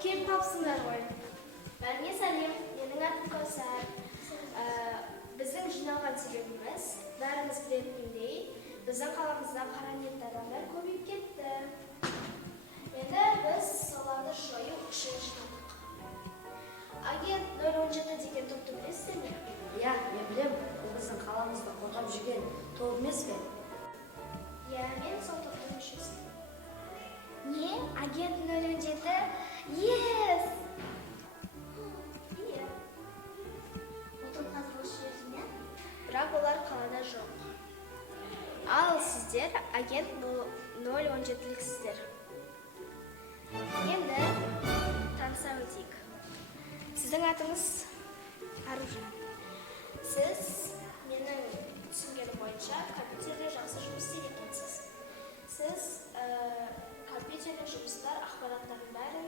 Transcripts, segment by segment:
келіп тапсыңдар ғой. Бәріңе сәлем, менің атым Кәусар. Біздің жиналған себебіміз, бәріміз білетіндей, біздің қаламызда қара ниетті адамдар көбейіп кетті. Енді біз соларды жою үшін жиналдық. Агент 017 деген топты білесіздер ме? Иә, мен білем, ол біздің қаламызды қорғап жүрген топ емес пе? Иә, мен сол топтың мүшесімін. Не? Агент 017? Yes! Иә. Отын қазір осы жерде ме? Бірақ олар қалада жоқ. Ал сіздер агент 017-ліксіздер. Енді таныса өтейік. Сіздің атыңыз Аружан. Сіз менің түсінгенім бойынша компьютерде жақсы жұмыс істейді екенсіз. Сіз компьютерлік жұмыстар, ақпараттардың бәрін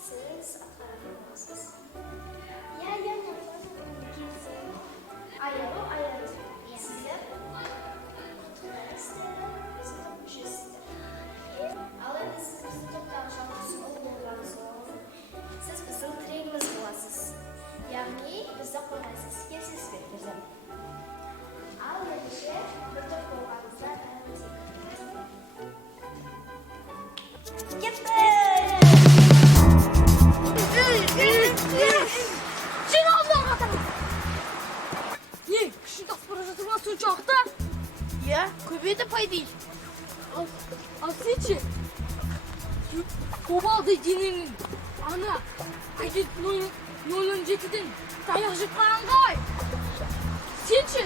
сіз атқаратын боласыз. Иә, Айару. Сіздер құтқару істері біздің топ мүшесіздер. Ал енді сіз біздің топтағы жалғыз ұл болған соң, сіз біздің тірегіміз боласыз. Яғни бізді қорғайсыз. Келісесіз бе? Ал ендеше бір топ болғаныңызда бәріміз Кетті! Сен алдыға қатамыз! Не, күшін тасып бара жатыр ма соншалықты? Иә, көбейді пайдей. Ал сен ше? Обалды денеңнің ана агент 017-ден таяқ жеп қалған қалай? Сен ше?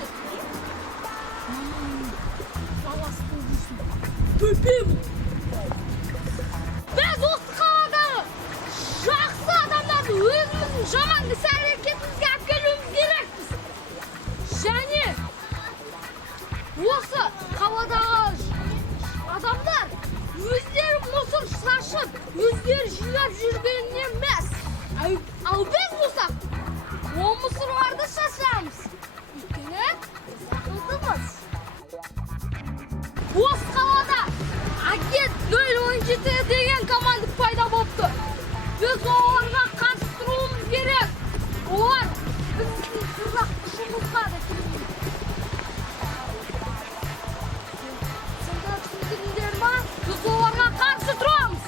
Жаласы болдыңсың. Төпе бұл! Біз осы қаладағы жақсы адамдарды өзіміздің жаман іс-әрекетімізге алып келуіміз керекпіз. Және осы қаладағы адамдар өздері мусор шашып, өздері жинап жүрген емес. Ал біз болсақ, ол мусорларды шашамыз. Өйткені біз ақылдымыз. Осы қалада агент 017 деген команда пайда болыпты. Біз оларға қарсы тұруымыз керек. Олар біздің тұрақты жұмысқа да келмейді. Сендер түсіндіңдер ма? Біз оларға қарсы тұрамыз.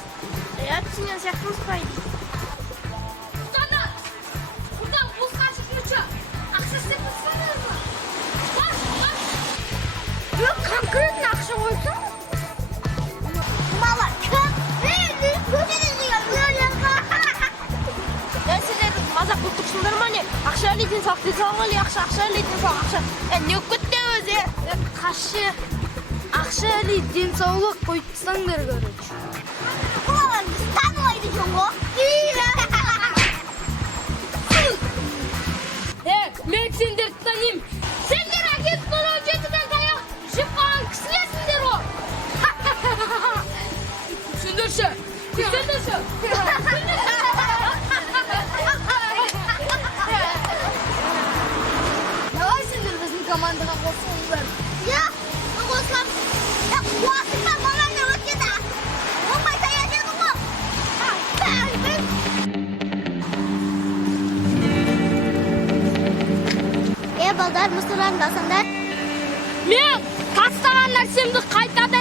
Иә, түсінген сияқтымыз пайдей. Тұтандар! Бұдан босқа жүргенше ақша істеп тұрсаңдар ма? Жоқ, конкретно ақша қойсаң? Мала, Сіздер мазақ болып тұрсыңдар ма не? Ақша әлейтін сақ дей салғали, ақша әлейтін сақ, ақша. Не өккетте өзі? Қашы, ақша әлей денсаулық қойыпсаңдар көреді. Мала, біз танылайды жон ғой. Мен сендерді танимын. Сендер агент 017-ден таяқ жеп қалған кісілерсіңдер ғой. Түсіндірші. Давай сендер біздің командаға қосылыңдар. Иә, қосыламыз. Қуатың бар, маған да өтеді. Оңбай таяқ едің ғой. Балдар, мұсырларыңды алсаңдар. Мен тастаған нәрсемді қайтадан